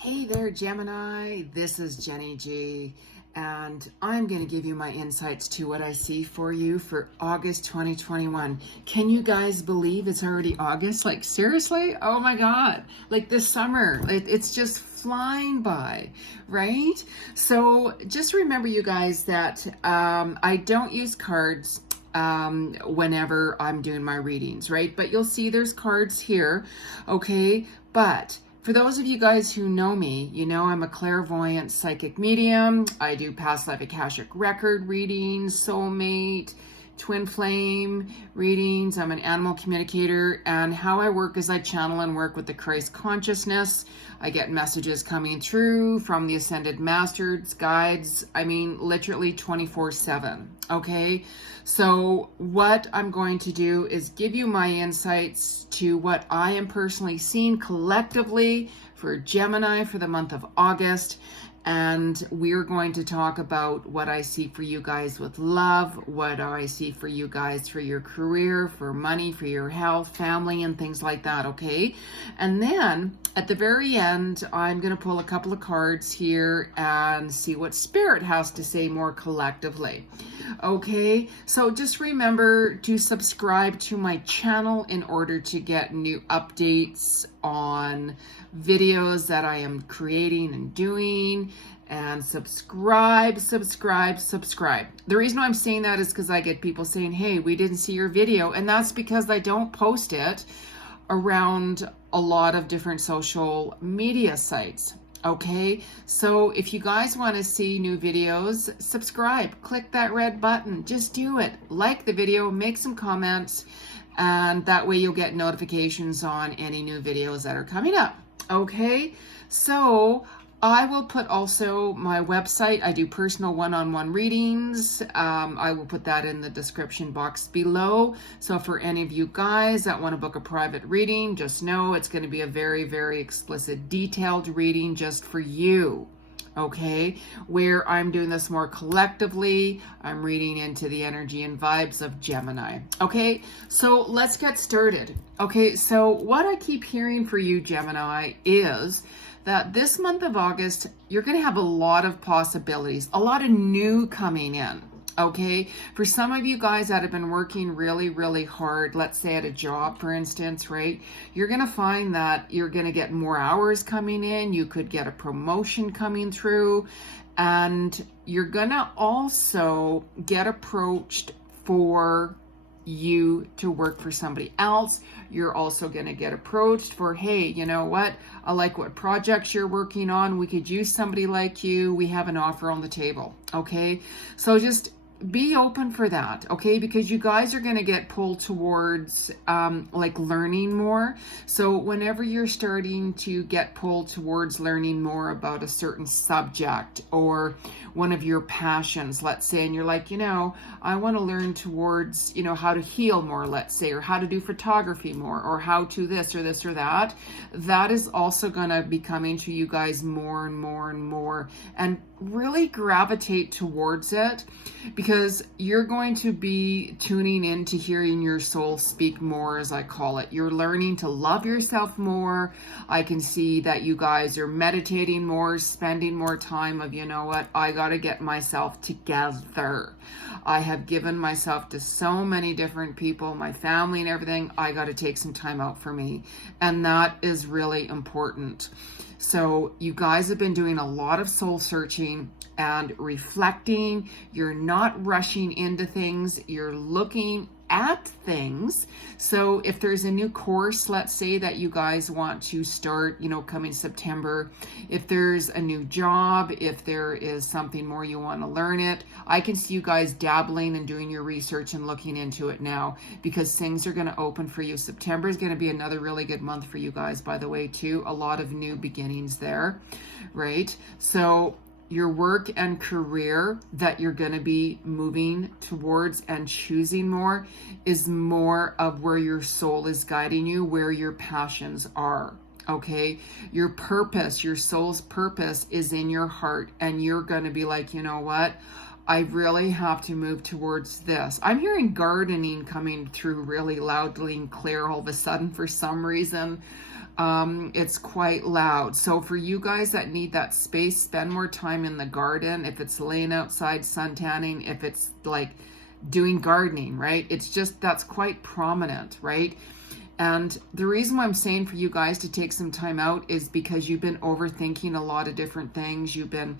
Hey there, Gemini. This is Jenny G, and I'm going to give you my insights to what I see for you for August 2021. Can you guys believe it's already August? Like, seriously? Oh my God. Like this summer, it's just flying by, right? So just remember, you guys, that I don't use cards whenever I'm doing my readings, right? But you'll see there's cards here, okay? But for those of you guys who know me, you know I'm a clairvoyant psychic medium. I do past life Akashic record readings, soulmate, twin flame readings. I'm an animal communicator, and how I work is I channel and work with the Christ consciousness. I get messages coming through from the ascended masters, guides, I mean literally 24/7, okay? So what I'm going to do is give you my insights to what I am personally seeing collectively for Gemini for the month of August. And we're going to talk about what I see for you guys with love, what I see for you guys for your career, for money, for your health, family, and things like that, okay? And then at the very end, I'm going to pull a couple of cards here and see what Spirit has to say more collectively. Okay, so just remember to subscribe to my channel in order to get new updates on videos that I am creating and doing. And subscribe. The reason why I'm saying that is because I get people saying, hey, we didn't see your video. And that's because I don't post it around a lot of different social media sites. Okay, so if you guys want to see new videos, subscribe, click that red button, just do it. Like the video, make some comments, and that way you'll get notifications on any new videos that are coming up. Okay, so I will put also my website. I do personal one-on-one readings. I will put that in the description box below. So for any of you guys that want to book a private reading, just know it's going to be a very, very explicit, detailed reading just for you. Okay, where I'm doing this more collectively, I'm reading into the energy and vibes of Gemini. Okay, so let's get started. Okay, so what I keep hearing for you, Gemini, is that this month of August, you're going to have a lot of possibilities, a lot of new coming in. Okay, for some of you guys that have been working really, really hard, let's say at a job, for instance, right? You're going to find that you're going to get more hours coming in. You could get a promotion coming through, and you're going to also get approached for you to work for somebody else. You're also going to get approached for, hey, you know what? I like what projects you're working on. We could use somebody like you. We have an offer on the table. Okay, so just be open for that, okay? Because you guys are going to get pulled towards like learning more. So whenever you're starting to get pulled towards learning more about a certain subject or one of your passions, let's say, and you're like, you know, I want to learn towards, you know, how to heal more, let's say, or how to do photography more, or how to this or this or that, that is also going to be coming to you guys more and more and more, and really gravitate towards it, because you're going to be tuning in to hearing your soul speak more, as I call it. You're learning to love yourself more. I can see that you guys are meditating more, spending more time of, you know what, I got to get myself together. I have given myself to so many different people, my family and everything. I got to take some time out for me. And that is really important. So you guys have been doing a lot of soul searching and reflecting. You're not rushing into things. You're looking at things. So if there's a new course, let's say, that you guys want to start, you know, coming September, if there's a new job, if there is something more you want to learn it, I can see you guys dabbling and doing your research and looking into it now, because things are going to open for you. September is going to be another really good month for you guys, by the way, too. A lot of new beginnings there, right? So your work and career that you're going to be moving towards and choosing more is more of where your soul is guiding you, where your passions are. Okay, your purpose, your soul's purpose is in your heart, and you're going to be like, you know what? I really have to move towards this. I'm hearing gardening coming through really loudly and clear all of a sudden for some reason. It's quite loud. So for you guys that need that space, spend more time in the garden. If it's laying outside sun tanning, if it's like doing gardening, right? It's just, that's quite prominent, right? And the reason why I'm saying for you guys to take some time out is because you've been overthinking a lot of different things. You've been,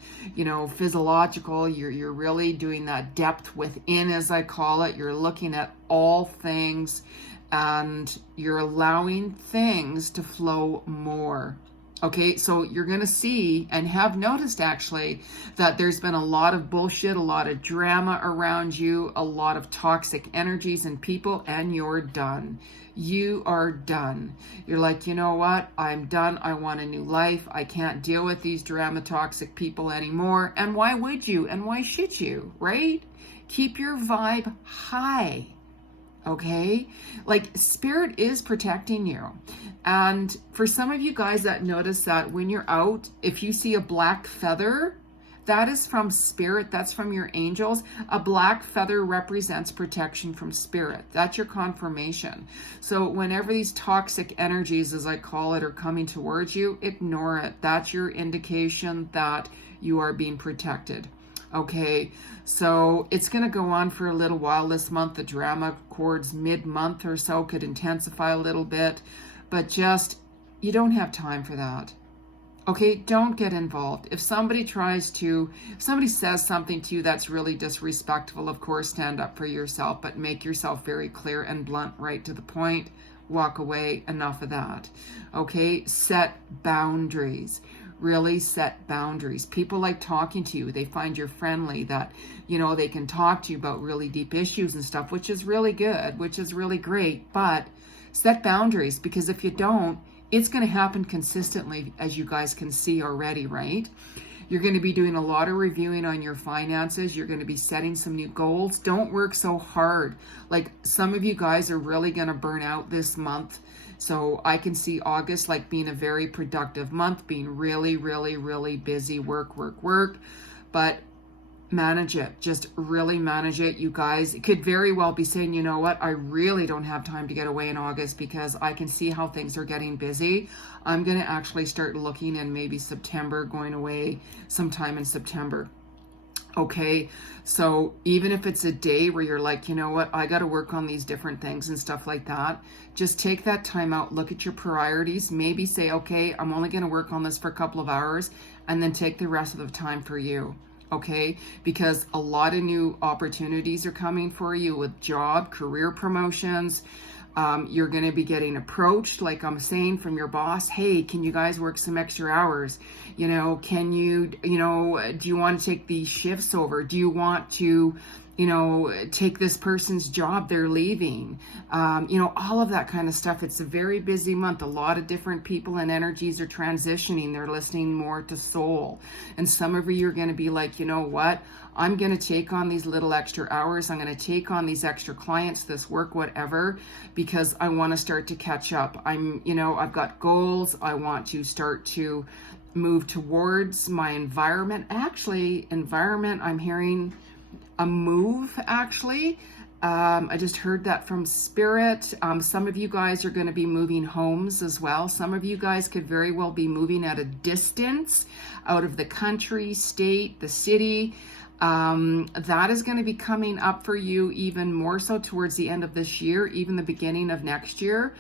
physiological. You're really doing that depth within, as I call it. You're looking at all things and you're allowing things to flow more. Okay, so you're going to see and have noticed actually that there's been a lot of bullshit, a lot of drama around you, a lot of toxic energies and people, and you're done. You are done. You're like, you know what? I'm done. I want a new life. I can't deal with these drama toxic people anymore. And why would you? And why should you? Right? Keep your vibe high. Okay, like spirit is protecting you. And for some of you guys that notice that when you're out, if you see a black feather, that is from spirit. That's from your angels. A black feather represents protection from spirit. That's your confirmation. So whenever these toxic energies, as I call it, are coming towards you, ignore it. That's your indication that you are being protected. Okay, so it's going to go on for a little while this month. The drama towards mid-month or so could intensify a little bit, but just, you don't have time for that. Okay, don't get involved. If somebody says something to you that's really disrespectful, of course, stand up for yourself, but make yourself very clear and blunt, right to the point. Walk away, enough of that. Okay, set boundaries. Really set boundaries. People like talking to you. They find you're friendly, that, they can talk to you about really deep issues and stuff, which is really good, which is really great. But set boundaries, because if you don't, it's going to happen consistently, as you guys can see already, right? You're going to be doing a lot of reviewing on your finances. You're going to be setting some new goals. Don't work so hard. Like some of you guys are really going to burn out this month. So I can see August like being a very productive month, being really, really, really busy, work. But manage it. Just really manage it. You guys could very well be saying, you know what, I really don't have time to get away in August because I can see how things are getting busy. I'm going to actually start looking in maybe September, going away sometime in September. Okay, so even if it's a day where you're like, you know what, I got to work on these different things and stuff like that, just take that time out, look at your priorities, maybe say, okay, I'm only going to work on this for a couple of hours, and then take the rest of the time for you. Okay, because a lot of new opportunities are coming for you with job, career promotions. You're going to be getting approached, like I'm saying, from your boss. Hey, can you guys work some extra hours? Can you, do you want to take these shifts over? Do you want to, take this person's job they're leaving? All of that kind of stuff. It's a very busy month. A lot of different people and energies are transitioning. They're listening more to soul. And some of you are going to be like, you know what? I'm going to take on these little extra hours. I'm going to take on these extra clients, this work, whatever, because I want to start to catch up. I've got goals. I want to start to move towards my environment. Actually, environment, I'm hearing a move, actually. I just heard that from spirit. Some of you guys are going to be moving homes as well. Some of you guys could very well be moving at a distance out of the country, state, the city. That is going to be coming up for you even more so towards the end of this year, even the beginning of next year.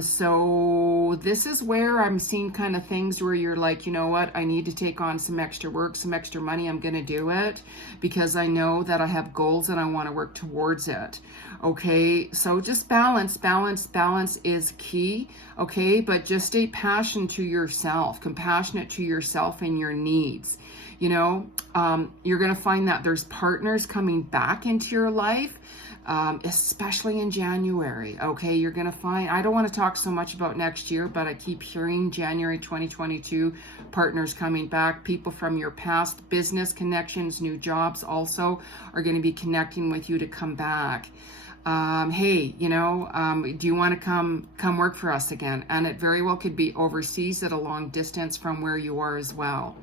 So this is where I'm seeing kind of things where you're like, you know what, I need to take on some extra work, some extra money. I'm going to do it because I know that I have goals and I want to work towards it. Okay. So just balance is key. Okay. But just stay compassionate to yourself and your needs. You're going to find that there's partners coming back into your life. Especially in January. Okay, you're going to find, I don't want to talk so much about next year, but I keep hearing January 2022, partners coming back, people from your past, business connections, new jobs also are going to be connecting with you to come back. Hey, do you want to come work for us again? And it very well could be overseas at a long distance from where you are as well.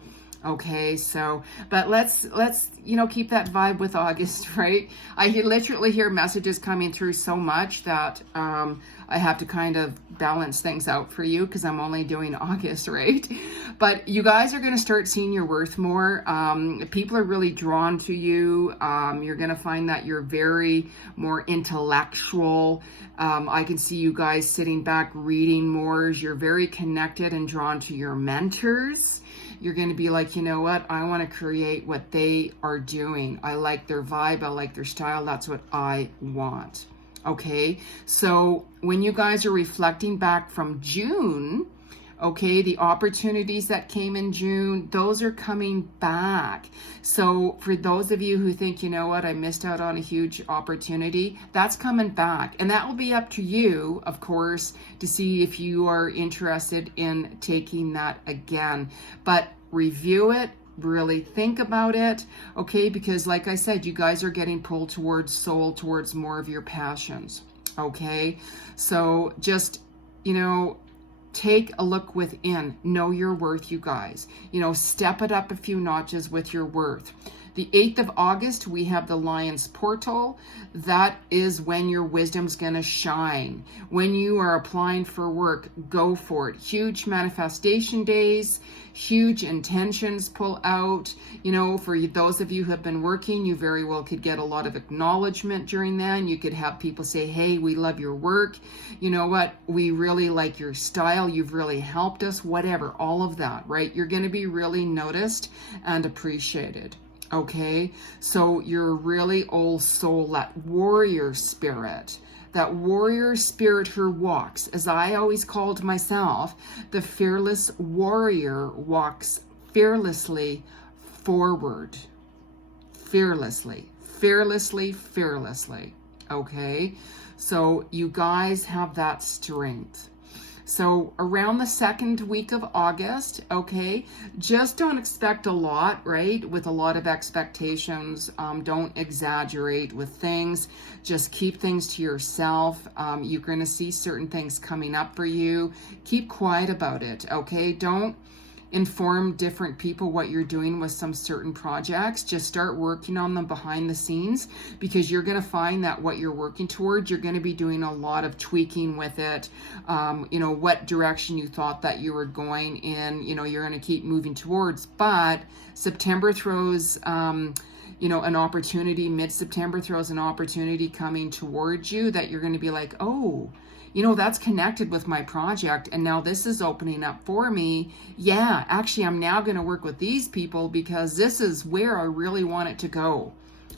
Okay, so, but let's keep that vibe with August, right? Literally hear messages coming through so much that I have to kind of balance things out for you because I'm only doing August, right? But you guys are going to start seeing your worth more. People are really drawn to you. You're going to find that you're very more intellectual. I can see you guys sitting back reading more. You're very connected and drawn to your mentors. You're going to be like, you know what? I want to create what they are doing. I like their vibe. I like their style. That's what I want. Okay. So when you guys are reflecting back from June, okay, the opportunities that came in June, those are coming back. So for those of you who think, you know what, I missed out on a huge opportunity, that's coming back. And that will be up to you, of course, to see if you are interested in taking that again. But review it, really think about it, okay? Because like I said, you guys are getting pulled towards soul, towards more of your passions, okay? So just, take a look within. Know your worth, you guys. Step it up a few notches with your worth. The 8th of August, we have the Lion's Portal. That is when your wisdom's going to shine. When you are applying for work, go for it. Huge manifestation days, huge intentions pull out. For those of you who have been working, you very well could get a lot of acknowledgement during then. You could have people say, hey, we love your work. You know what? We really like your style. You've really helped us, whatever, all of that, right? You're going to be really noticed and appreciated. Okay, so you're really old soul, that warrior spirit who walks, as I always called myself, the fearless warrior walks fearlessly forward. Fearlessly. Okay, so you guys have that strength. So around the second week of August, okay, just don't expect a lot, right? With a lot of expectations, don't exaggerate with things. Just keep things to yourself. You're going to see certain things coming up for you. Keep quiet about it, okay? Don't inform different people what you're doing with some certain projects. Just start working on them behind the scenes, because you're going to find that what you're working towards, you're going to be doing a lot of tweaking with it. What direction you thought that you were going in, you're going to keep moving towards. But September throws an opportunity, mid-September throws an opportunity coming towards you that you're going to be like, oh, that's connected with my project, and now this is opening up for me. Yeah, actually, I'm now going to work with these people because this is where I really want it to go.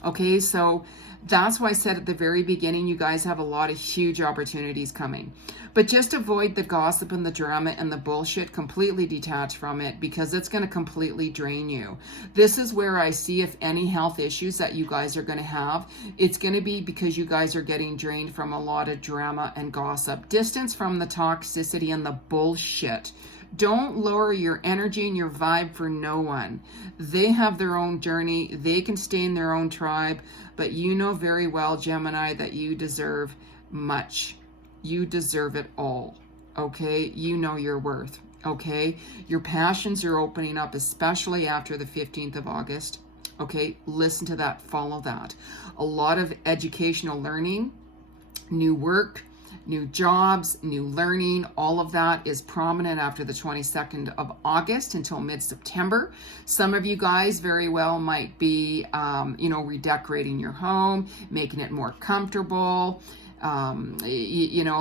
Okay, so that's why I said at the very beginning, you guys have a lot of huge opportunities coming. But just avoid the gossip and the drama and the bullshit. Completely detach from it, because it's going to completely drain you. This is where I see, if any health issues that you guys are going to have, it's going to be because you guys are getting drained from a lot of drama and gossip. Distance from the toxicity and the bullshit. Don't lower your energy and your vibe for no one. They have their own journey. They can stay in their own tribe. But you know very well, Gemini, that you deserve much. You deserve it all. Okay? You know your worth. Okay? Your passions are opening up, especially after the 15th of August. Okay? Listen to that. Follow that. A lot of educational learning, new work, new jobs, new learning, all of that is prominent after the 22nd of August until mid-September. Some of you guys very well might be, redecorating your home, making it more comfortable.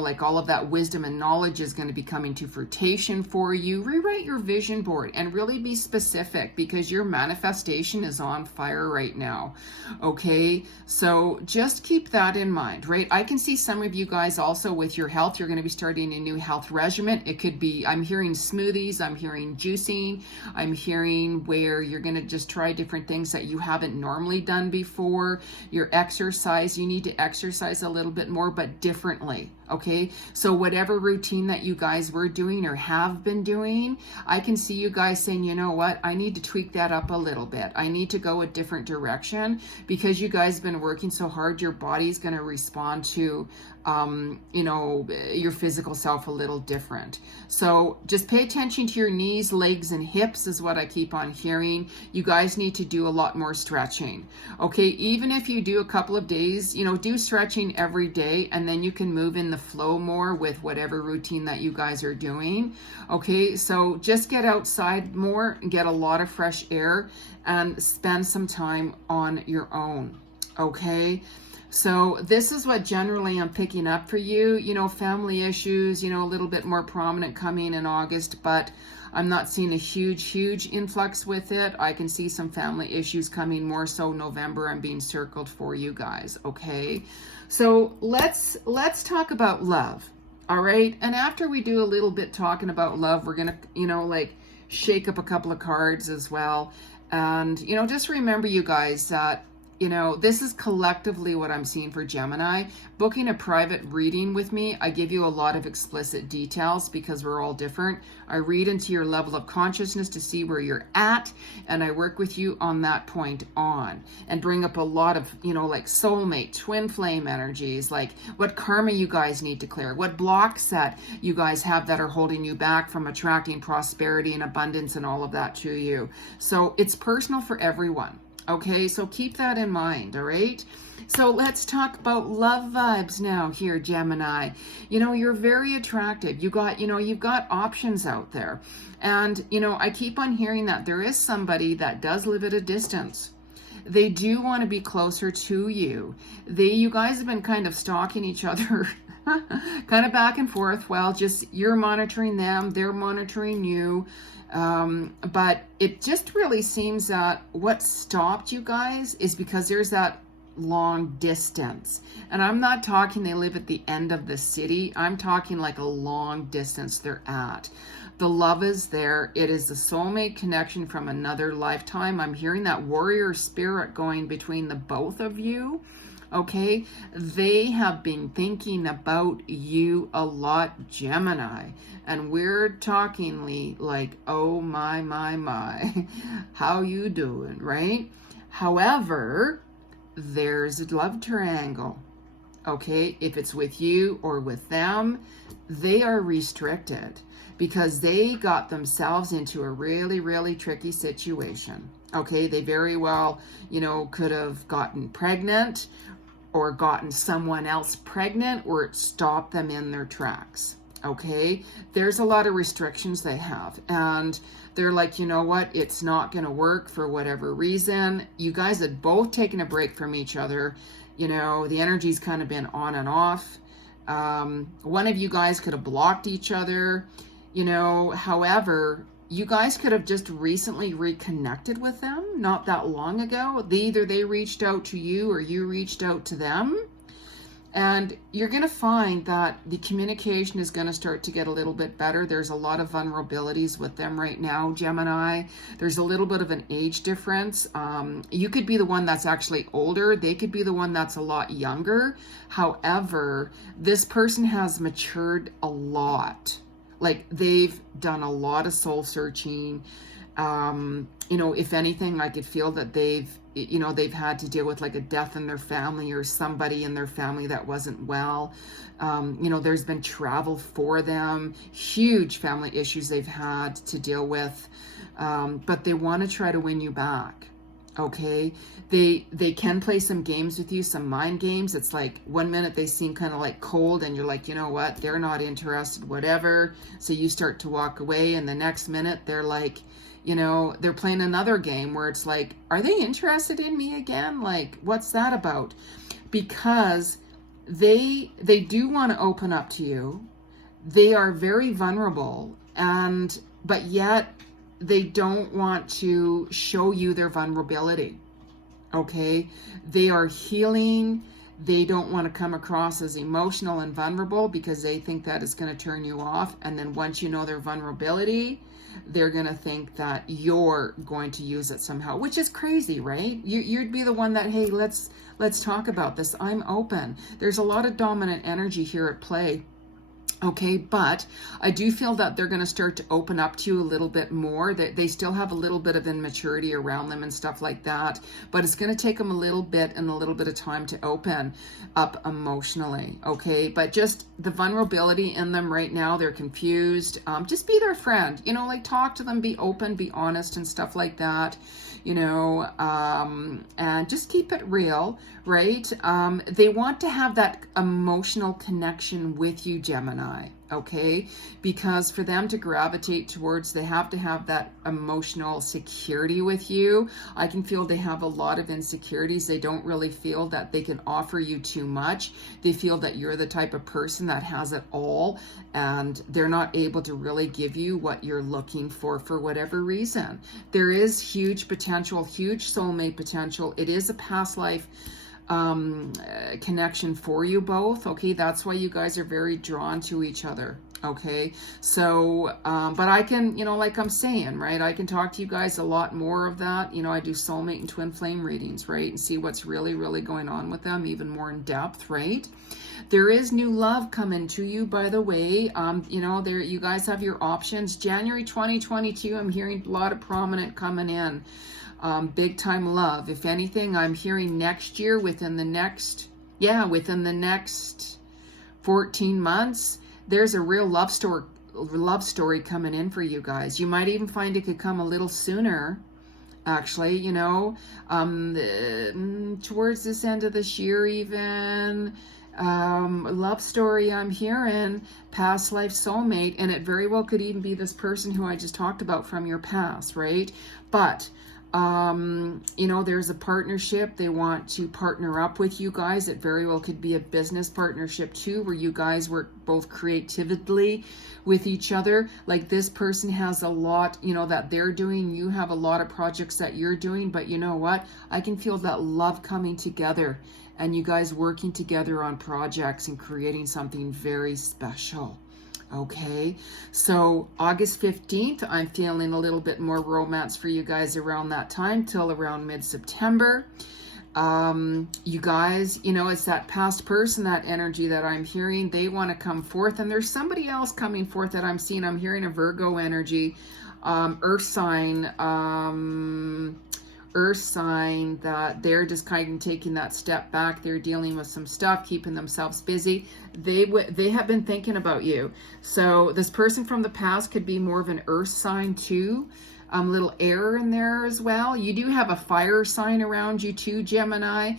Like all of that wisdom and knowledge is going to be coming to fruition for you. Rewrite your vision board and really be specific, because your manifestation is on fire right now. Okay, so just keep that in mind, right? I can see some of you guys also with your health. You're going to be starting a new health regimen. It could be, I'm hearing smoothies, I'm hearing juicing, I'm hearing where you're going to just try different things that you haven't normally done before. Your exercise, you need to exercise a little bit more, but differently. Okay, so whatever routine that you guys were doing or have been doing, I can see you guys saying, you know what, I need to tweak that up a little bit. I need to go a different direction, because you guys have been working so hard. Your body's going to respond to your physical self a little different. So just pay attention to your knees, legs, and hips is what I keep on hearing. You guys need to do a lot more stretching. Okay, even if you do a couple of days, do stretching every day, and then you can move in the flow more with whatever routine that you guys are doing. Okay, so just get outside more and get a lot of fresh air and spend some time on your own. Okay. So this is what generally I'm picking up for you, family issues, a little bit more prominent coming in August, but I'm not seeing a huge influx with it. I can see some family issues coming more so November. I'm being circled for you guys. Okay. So let's talk about love. All right. And after we do a little bit talking about love, we're going to, shake up a couple of cards as well. And, just remember you guys that this is collectively what I'm seeing for Gemini. Booking a private reading with me, I give you a lot of explicit details because we're all different. I read into your level of consciousness to see where you're at, and I work with you on that point on and bring up a lot of, soulmate, twin flame energies, like what karma you guys need to clear, what blocks that you guys have that are holding you back from attracting prosperity and abundance and all of that to you. So it's personal for everyone. Okay, so keep that in mind, all right? So let's talk about love vibes now here, Gemini. You're very attractive. You've got options out there. And, I keep on hearing that there is somebody that does live at a distance. They do want to be closer to you. You guys have been kind of stalking each other, kind of back and forth. Well, just you're monitoring them, they're monitoring you. But it just really seems that what stopped you guys is because there's that long distance. And I'm not talking they live at the end of the city. I'm talking like a long distance they're at. The love is there. It is a soulmate connection from another lifetime. I'm hearing that warrior spirit going between the both of you. Okay, they have been thinking about you a lot, Gemini, and we're talking like, oh my, how you doing, right? However, there's a love triangle. Okay, if it's with you or with them, they are restricted because they got themselves into a really tricky situation. Okay, they very well, could have gotten pregnant or gotten someone else pregnant, or it stopped them in their tracks. Okay, there's a lot of restrictions they have, and they're like, you know what, it's not going to work for whatever reason. You guys had both taken a break from each other. The energy's kind of been on and off. One of you guys could have blocked each other. However, you guys could have just recently reconnected with them not that long ago. Either they reached out to you or you reached out to them. And you're going to find that the communication is going to start to get a little bit better. There's a lot of vulnerabilities with them right now, Gemini. There's a little bit of an age difference. You could be the one that's actually older. They could be the one that's a lot younger. However, this person has matured a lot. Like they've done a lot of soul searching. If anything, I could feel that they've had to deal with like a death in their family or somebody in their family that wasn't well. There's been travel for them, huge family issues they've had to deal with. But they want to try to win you back. Okay, they can play some games with you, some mind games. It's like 1 minute they seem kind of like cold and you're like, you know what, they're not interested, whatever. So you start to walk away, and the next minute they're like, they're playing another game where it's like, are they interested in me again? Like, what's that about? Because they do want to open up to you. They are very vulnerable, but yet they don't want to show you their vulnerability. Okay, they are healing. They don't want to come across as emotional and vulnerable because they think that is going to turn you off. And then once you know their vulnerability, they're going to think that you're going to use it somehow, which is crazy, right? You'd be the one that, hey, let's talk about this. I'm open. There's a lot of dominant energy here at play. Okay, but I do feel that they're going to start to open up to you a little bit more. That they still have a little bit of immaturity around them and stuff like that, but it's going to take them a little bit and a little bit of time to open up emotionally. Okay, but just the vulnerability in them right now, they're confused. Just be their friend, you know, like talk to them, be open, be honest and stuff like that, you know, and just keep it real, right? They want to have that emotional connection with you, Gemini. Okay, because for them to gravitate towards, they have to have that emotional security with you. I can feel they have a lot of insecurities. They don't really feel that they can offer you too much. They feel that you're the type of person that has it all, and they're not able to really give you what you're looking for whatever reason. There is huge potential, huge soulmate potential. It is a past life connection for you both. Okay, that's why you guys are very drawn to each other. Okay, so but I can, you know, like I'm saying, right, I can talk to you guys a lot more of that. You know, I do soulmate and twin flame readings, right, and see what's really going on with them even more in depth, right? There is new love coming to you, by the way. You know, there you guys have your options. January 2022, I'm hearing a lot of prominent coming in. Big time love. If anything, I'm hearing next year, within the next 14 months, there's a real love story coming in for you guys. You might even find it could come a little sooner, actually, you know, towards this end of this year even. Love story I'm hearing, past life soulmate, and it very well could even be this person who I just talked about from your past, right? But you know, there's a partnership. They want to partner up with you guys. It very well could be a business partnership too, where you guys work both creatively with each other. Like this person has a lot, you know, that they're doing. You have a lot of projects that you're doing, but you know what? I can feel that love coming together and you guys working together on projects and creating something very special. Okay, so August 15th, I'm feeling a little bit more romance for you guys around that time till around mid-September. You guys, you know, it's that past person, that energy that I'm hearing. They want to come forth, and there's somebody else coming forth that I'm seeing. I'm hearing a Virgo energy, earth sign, that they're just kind of taking that step back. They're dealing with some stuff, keeping themselves busy. They have been thinking about you. So this person from the past could be more of an earth sign too. Little air in there as well. You do have a fire sign around you too, Gemini,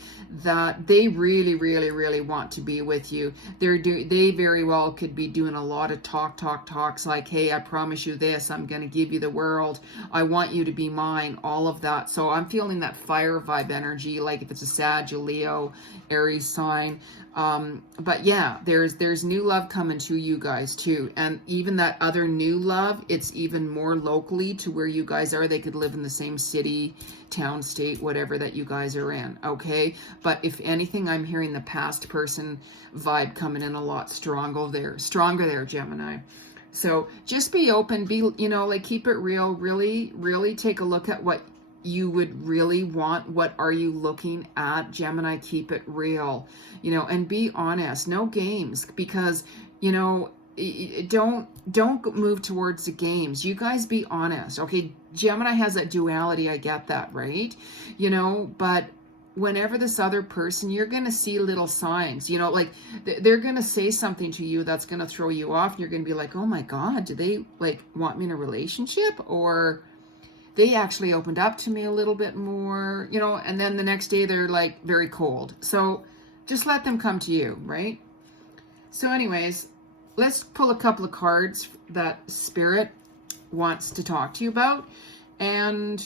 that they really want to be with you. They very well could be doing a lot of talks like, hey, I promise you this, I'm going to give you the world, I want you to be mine, all of that. So I'm feeling that fire vibe energy, like if it's a Sag, a Leo, Aries sign. But yeah, there's new love coming to you guys too. And even that other new love, it's even more locally to where you guys are. They could live in the same city, town, state, whatever that you guys are in. Okay. But if anything, I'm hearing the past person vibe coming in a lot stronger there, Gemini. So just be open, you know, like keep it real, really take a look at what you would really want. What are you looking at, Gemini? Keep it real, you know, and be honest. No games, because, you know, don't move towards the games. You guys be honest. Okay, Gemini has that duality. I get that, right? You know, but whenever this other person, you're going to see little signs, you know, like they're going to say something to you that's going to throw you off. And you're going to be like, oh my God, do they like want me in a relationship? Or they actually opened up to me a little bit more, you know, and then the next day they're like very cold. So just let them come to you, right? So anyways, let's pull a couple of cards that Spirit wants to talk to you about. And,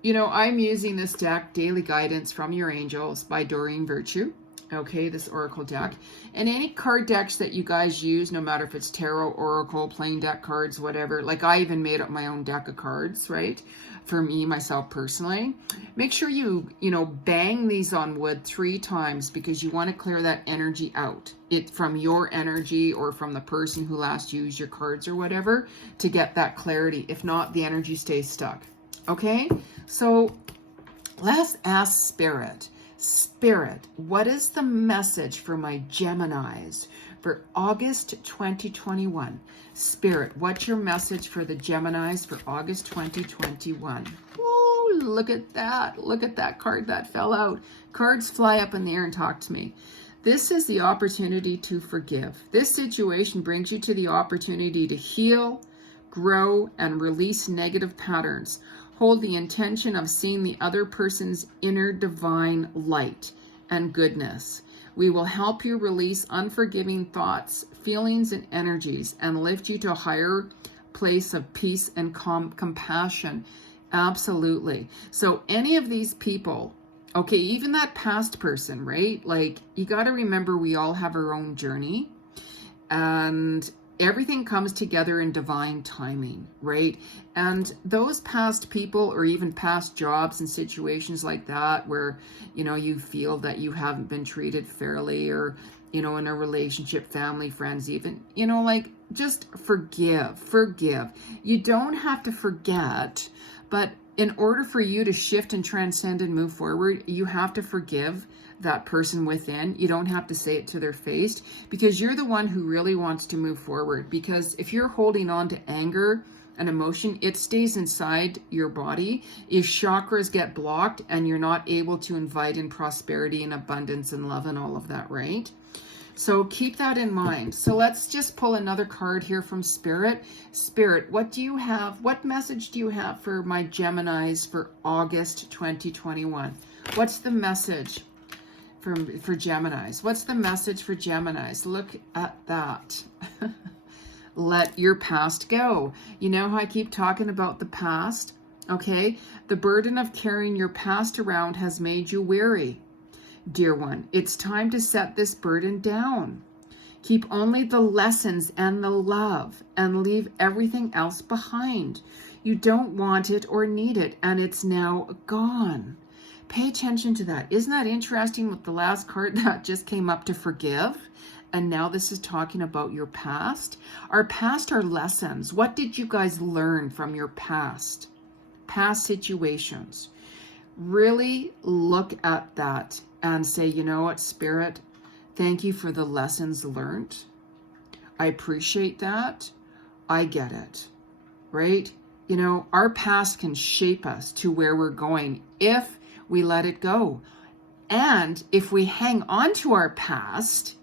you know, I'm using this deck, Daily Guidance from Your Angels by Doreen Virtue. Okay, this Oracle deck. And any card decks that you guys use, no matter if it's tarot, Oracle, plain deck cards, whatever. Like I even made up my own deck of cards, right? For me, myself personally. Make sure you know, bang these on wood 3 times, because you want to clear that energy out. It from your energy or from the person who last used your cards or whatever, to get that clarity. If not, the energy stays stuck. Okay? So let's ask Spirit. Spirit, what is the message for my Geminis for August 2021. Spirit, what's your message for the Geminis for August 2021? Oh, look at that. Look at that card that fell out. Cards fly up in the air and talk to me. This is the opportunity to forgive. This situation brings you to the opportunity to heal, grow, and release negative patterns. Hold the intention of seeing the other person's inner divine light and goodness. We will help you release unforgiving thoughts, feelings, and energies, and lift you to a higher place of peace and compassion. Absolutely. So any of these people, okay, even that past person, right? Like, you got to remember we all have our own journey, and everything comes together in divine timing, right? And those past people, or even past jobs and situations like that, where, you know, you feel that you haven't been treated fairly, or, you know, in a relationship, family, friends, even, you know, like, just forgive. You don't have to forget, but in order for you to shift and transcend and move forward, you have to forgive that person within. You don't have to say it to their face, because you're the one who really wants to move forward. Because if you're holding on to anger and emotion, it stays inside your body. Your chakras get blocked, and you're not able to invite in prosperity and abundance and love and all of that, right? So keep that in mind. So let's just pull another card here from Spirit. Spirit, what do you have? What message do you have for my Geminis for August 2021? What's the message for Geminis? What's the message for Geminis? Look at that. Let your past go. You know how I keep talking about the past? Okay. The burden of carrying your past around has made you weary. Dear one, it's time to set this burden down. Keep only the lessons and the love, and leave everything else behind. You don't want it or need it, and it's now gone. Pay attention to that. Isn't that interesting with the last card that just came up, to forgive? And now this is talking about your past. Our past are lessons. What did you guys learn from your past situations? Really look at that and say, you know what, Spirit, thank you for the lessons learned. I appreciate that. I get it, right? You know, our past can shape us to where we're going if we let it go. And if we hang on to our past,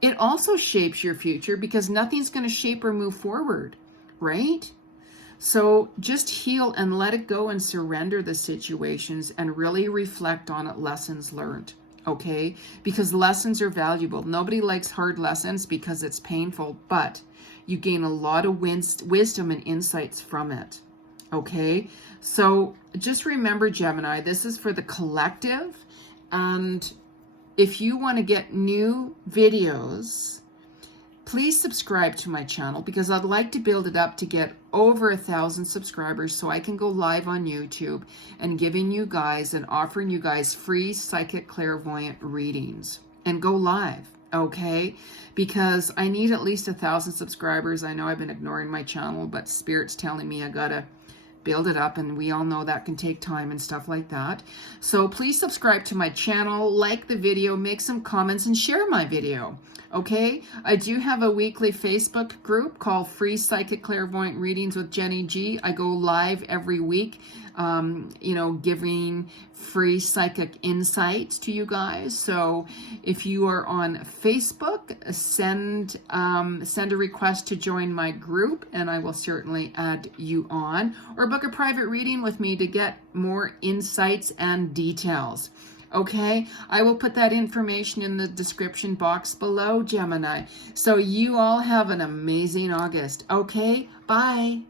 it also shapes your future, because nothing's going to shape or move forward, right? So just heal and let it go, and surrender the situations, and really reflect on it, lessons learned, okay? Because lessons are valuable. Nobody likes hard lessons because it's painful, but you gain a lot of wisdom and insights from it, okay? So just remember, Gemini, this is for the collective. And if you want to get new videos, please subscribe to my channel, because I'd like to build it up to get over 1,000 subscribers, so I can go live on YouTube and giving you guys and offering you guys free psychic clairvoyant readings, and go live, okay? Because I need at least 1,000 subscribers. I know I've been ignoring my channel, but Spirit's telling me I gotta build it up, and we all know that can take time and stuff like that. So please subscribe to my channel, like the video, make some comments, and share my video. Okay, I do have a weekly Facebook group called Free Psychic Clairvoyant Readings with Jeni G. I go live every week, you know, giving free psychic insights to you guys. So if you are on Facebook, send a request to join my group, and I will certainly add you on, or book a private reading with me to get more insights and details. Okay, I will put that information in the description box below, Gemini. So you all have an amazing August. Okay, bye.